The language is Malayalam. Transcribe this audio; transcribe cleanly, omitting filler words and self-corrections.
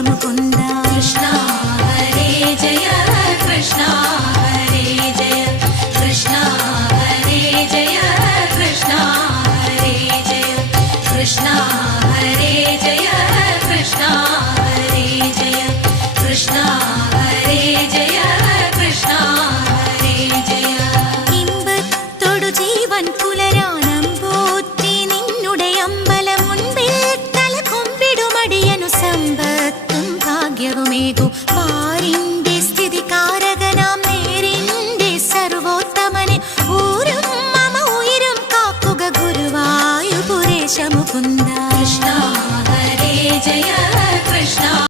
മുകുന്ദ. കൃഷ്ണ ഹരേ ജയ കൃഷ്ണ ഹരേ ജയ കൃഷ്ണ ഹരേ ജയ കൃഷ്ണ ഹരേ ജയ കൃഷ്ണ ഹരേ ജയ കൃഷ്ണ ഹരേ ജയ കൃഷ്ണ ഹരേ ജയ കൃഷ്ണ ഹരേ ജയ. ഇമ്പത്തൊടു ജീവൻ പുലരാനം പോറ്റി നിന്നുടെ അമ്പല മുൻപിൽ തല കൊമ്പിടുമടിയനു സമ്പത്തും ഭാഗ്യവുമേകു പാരിൻ